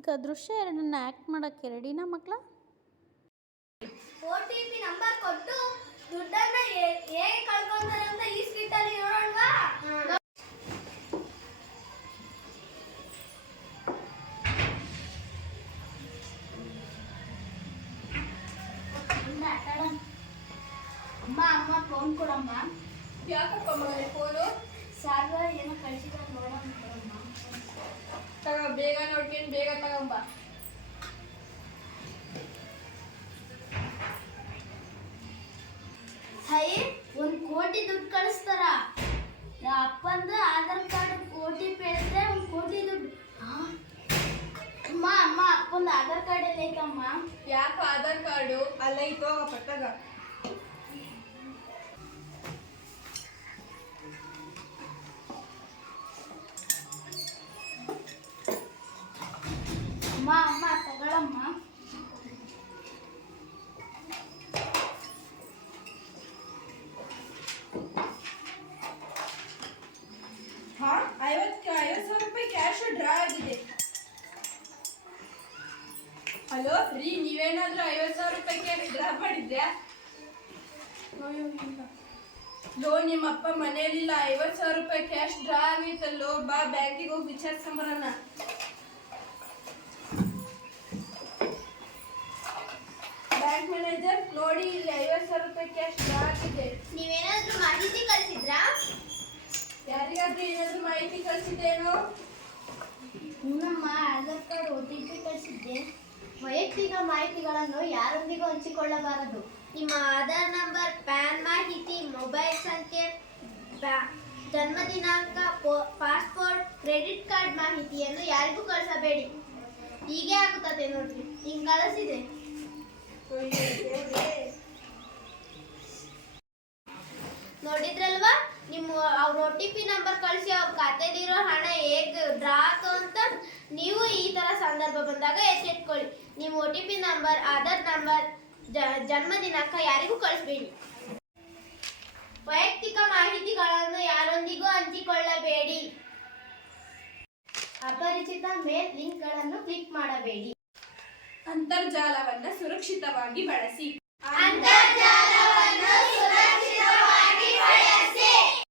ಈಗ ದೃಶ್ಯ ಎರಡನ್ನ ಆ್ಯಕ್ಟ್ ಮಾಡಕ್ಕೆ ರೆಡಿನಾ ಮಕ್ಕಳ ಓ ಟಿ ಪಿ ನಂಬರ್ ಕೊಟ್ಟು ದುಡ್ಡನ್ನ ಹೇಗೆ ಕಳ್ಕೊಂತಾರೆ ಅಂತ ಈ ಸ್ಕಿಟ್ ಅಲ್ಲಿ ನೋಡೋಣವಾ? ಅಮ್ಮ ಅಮ್ಮ ಫೋನ್ ಕೊಡಮ್ಮ. ಯಾಕೆ ಫೋನು ಸಾರ್ ಏನೋ ಕಳಿಸಿದ್ರೆ ನೋಡೋಣ ತಗೋ ಬೇಗ ನೋಡ್ಕೊಂಡು ಬೇಗ ತಗೊಂಬ. ಹೈ ಒಂದ್ ಕೋಟಿ ದುಡ್ಡು ಕಳಿಸ್ತಾರ. ಅಪ್ಪಂದು ಆಧಾರ್ ಕಾರ್ಡ್ ಕೋಟಿ ಪೇಳಿದ್ರೆ ಒಂದು ಕೋಟಿ ದುಡ್ಡು. ಅಮ್ಮ ಅಮ್ಮ ಅಪ್ಪಂದು ಆಧಾರ್ ಕಾರ್ಡ್ ಎಲ್ಲ ಐತಮ್ಮ ಯಾಕೋ ಆಧಾರ್ ಕಾರ್ಡು? ಅಲ್ಲೈತು ಹೋಗಪ್ಪ ಕ್ಯಾಶ್ ಡ್ರಾ ಆಗಿದೆ. ಹಲೋ ರೀ ನೀವೇನಾದ್ರೂ ಐವತ್ತು ಸಾವಿರ ರೂಪಾಯಿ ಕ್ಯಾಶ್ ಡ್ರಾ ಮಾಡಿದ್ಯಾ? ಲೋ ನಿಮ್ಮ ಅಪ್ಪ ಮನೇಲಿಲ್ಲ. ಐವತ್ತು ಸಾವಿರ ರೂಪಾಯಿ ಕ್ಯಾಶ್ ಡ್ರಾ ಆಗಿತ್ತಲ್ಲೋ ಬಾ ಬ್ಯಾಂಕಿಗೆ ಹೋಗಿ ವಿಚಾರಿಸ್ಕೊಂಬರೋಣ. ಬ್ಯಾಂಕ್ ಮ್ಯಾನೇಜರ್ ನೋಡಿ ಇಲ್ಲಿ ಐವತ್ತು ಸಾವಿರ ರೂಪಾಯಿ ಕ್ಯಾಶ್ ಡ್ರಾ ಆಗಿದೆ. ನೀವೇನಾದ್ರೂ ಮಾಹಿತಿ ಕಳಿಸಿದ್ರಾ? ಯಾರಿಗಾದ್ರೂ ಏನಾದ್ರೂ ಮಾಹಿತಿ ಕಳಿಸಿದ್ದೇನೋ? ಹೂನಮ್ಮ Aadhaar card O T P ಕಳಿಸಿದ್ದೆ. ವೈಯಕ್ತಿಕ ಮಾಹಿತಿಗಳನ್ನು ಯಾರೊಂದಿಗೂ ಹಂಚಿಕೊಳ್ಳಬಾರದು. ನಿಮ್ಮ ಆಧಾರ್ ನಂಬರ್, ಪ್ಯಾನ್ ಮಾಹಿತಿ, ಮೊಬೈಲ್ ಸಂಖ್ಯೆ ಜನ್ಮ ದಿನಾಂಕ ಪಾಸ್ಪೋರ್ಟ್, ಕ್ರೆಡಿಟ್ ಕಾರ್ಡ್ ಮಾಹಿತಿಯನ್ನು ಯಾರಿಗೂ ಕಳಿಸಬೇಡಿ. ಹೀಗೆ ಆಗುತ್ತದೆ ನೋಡ್ರಿ. ಹಿಂಗೆ ಕಳಿಸಿದೆ. ನೋಡಿದ್ರಲ್ವಾ? ನಿಮ್ಮ ಅವ್ರ ಒ ಟಿ ಪಿ ನಂಬರ್ ಕಳಿಸಿ, ಅವ್ರ ಖಾತೆಲಿರೋ ಹಣ ಹೇಗೆ, ಡ್ರಾ ಅಂತ? ನೀವು ಈ ಥರ ಸಂದರ್ಭ ಬಂದಾಗ ಎಚ್ಚೆತ್ಕೊಳ್ಳಿ ನಿಮ್ಮ O T P number Aadhaar number ಜನ್ಮ ದಿನಾಂಕ ಯಾರಿಗೂ ಕಳಿಸ್ಬೇಡಿ. ವೈಯಕ್ತಿಕ ಮಾಹಿತಿಗಳನ್ನು ಯಾರೊಂದಿಗೂ ಹಂಚಿಕೊಳ್ಳಬೇಡಿ. ಅಪರಿಚಿತ ಮೇಲ್ ಲಿಂಕ್ಗಳನ್ನು ಕ್ಲಿಕ್ ಮಾಡಬೇಡಿ. ಅಂತರ್ಜಾಲವನ್ನು ಸುರಕ್ಷಿತವಾಗಿ ಬಳಸಿ. ಅಂತರ್ಜಾಲವನ್ನು